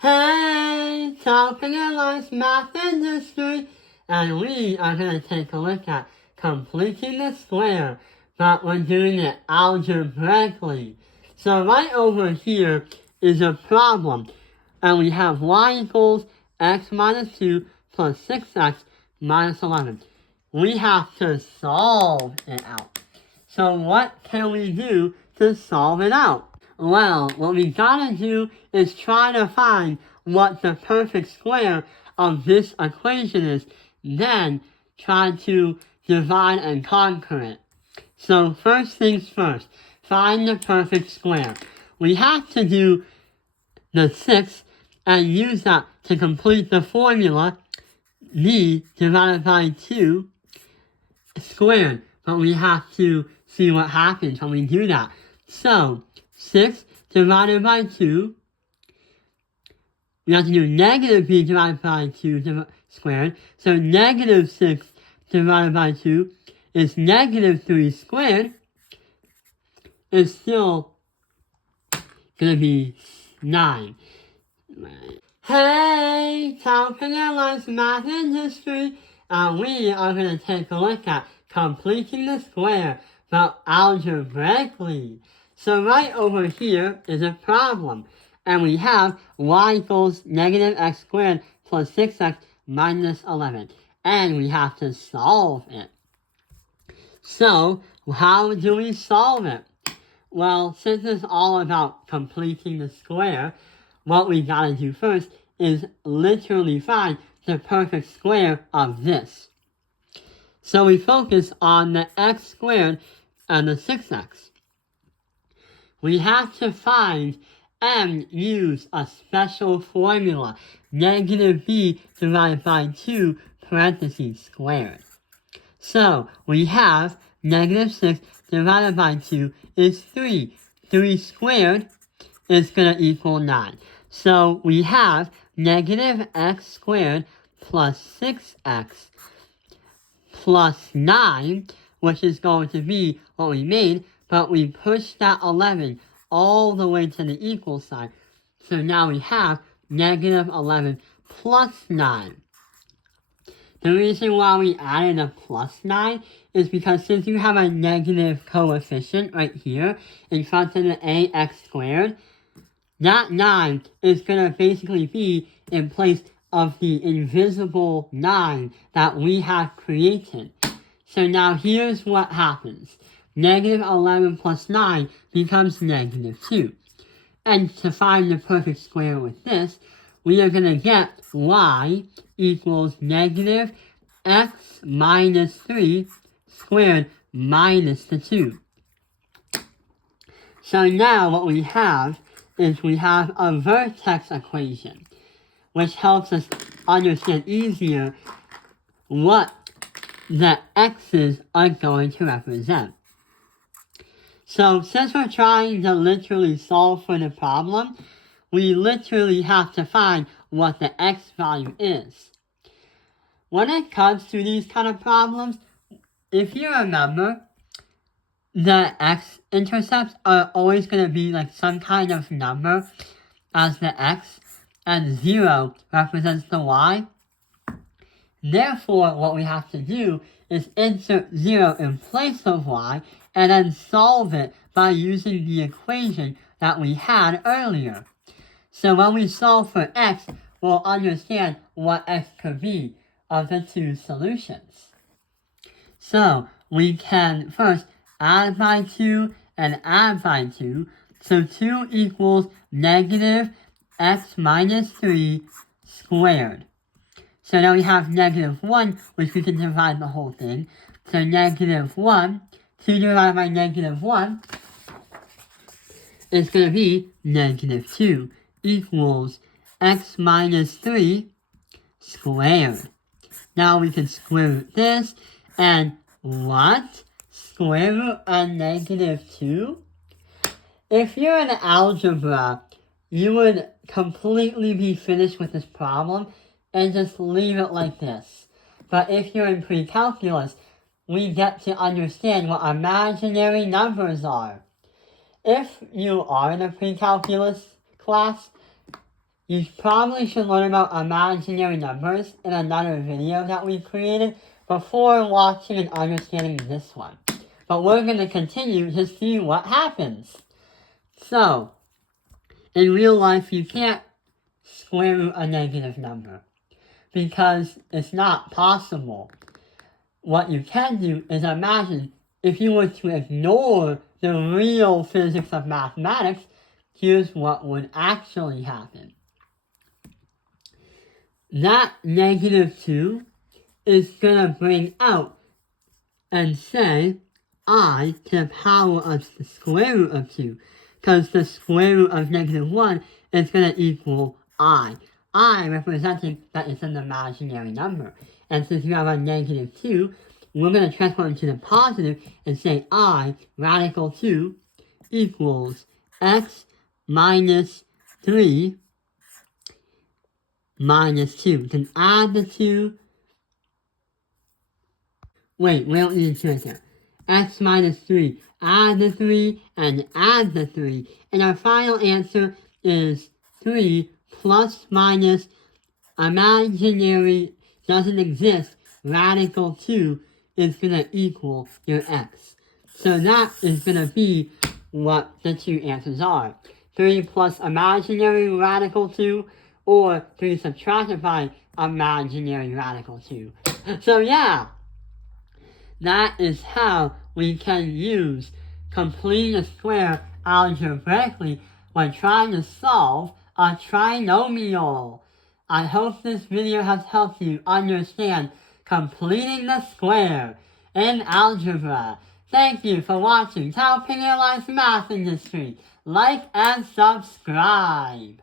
Hey, Talking Life Math Industry, and we are going to take a look at completing the square, but we're doing it algebraically. So right over here is a problem, and we have y equals x minus 2 plus 6x minus 11. We have to solve it out. So what can we do to solve it out? Well, what we gotta do is try to find what the perfect square of this equation is, then try to divide and conquer it. So first things first, find the perfect square. We have to do the 6 and use that to complete the formula d divided by 2 squared. But we have to see what happens when we do that. So 6 divided by 2, we have to do negative b divided by 2 squared. So negative 6 divided by 2 is negative 3 squared. It's still going to be 9. Hey, Talking Life Math Industry, and we are going to take a look at completing the square, but algebraically. So right over here is a problem, and we have y equals negative x squared plus 6x minus 11, and we have to solve it. So how do we solve it? Well, since it's all about completing the square, what we gotta do first is literally find the perfect square of this. So we focus on the x squared and the 6x. We have to find and use a special formula, negative b divided by 2 parentheses squared. So we have negative 6 divided by 2 is 3. 3 squared is going to equal 9. So we have negative x squared plus 6x plus 9, which is going to be what we made, but we pushed that 11 all the way to the equal sign. So now we have negative 11 plus 9. The reason why we added a plus 9 is because since you have a negative coefficient right here in front of the ax squared, that 9 is going to basically be in place of the invisible 9 that we have created. So now here's what happens. Negative 11 plus 9 becomes negative 2. And to find the perfect square with this, we are going to get y equals negative x minus 3 squared minus the 2. So now what we have is we have a vertex equation, which helps us understand easier what the x's are going to represent. So since we're trying to literally solve for the problem, we literally have to find what the x value is. When it comes to these kind of problems, if you remember, the x-intercepts are always going to be like some kind of number as the x, and 0 represents the y. Therefore, what we have to do is insert 0 in place of y, and then solve it by using the equation that we had earlier. So when we solve for x, we'll understand what x could be of the two solutions. So we can first add by 2 and add by 2. So 2 equals negative x minus 3 squared. So now we have negative 1, which we can divide the whole thing. So negative 1, 2 divided by negative 1 is going to be negative 2 equals x minus 3 squared. Now we can square root this, and what? Square root of negative 2? If you're in algebra, you would completely be finished with this problem and just leave it like this. But if you're in pre-calculus, we get to understand what imaginary numbers are. If you are in a pre-calculus class, You probably should learn about imaginary numbers in another video that we created before watching and understanding this one. But we're going to continue to see what happens. So, in real life, you can't square root a negative number because it's not possible. What you can do is imagine if you were to ignore the real physics of mathematics, here's what would actually happen. That -2 is going to bring out and say I to the power of the square root of 2, because the square root of -1 is going to equal I representing that it's an imaginary number. And since you have a -2, we're going to transform it to the positive and say I radical 2 equals x minus 3 minus 2. Then add the 2. Wait, we don't need to do it there. X minus 3. Add the 3 and add the 3. And our final answer is 3 plus minus imaginary doesn't exist. Radical 2 is going to equal your x. So that is going to be what the two answers are. 3 plus imaginary radical 2 or 3 subtracted by imaginary radical 2. So yeah, that is how we can use completing a square algebraically when trying to solve a trinomial. I hope this video has helped you understand completing the square in algebra. Thank you for watching Tao Ping Airlines Math Industry. Like and subscribe.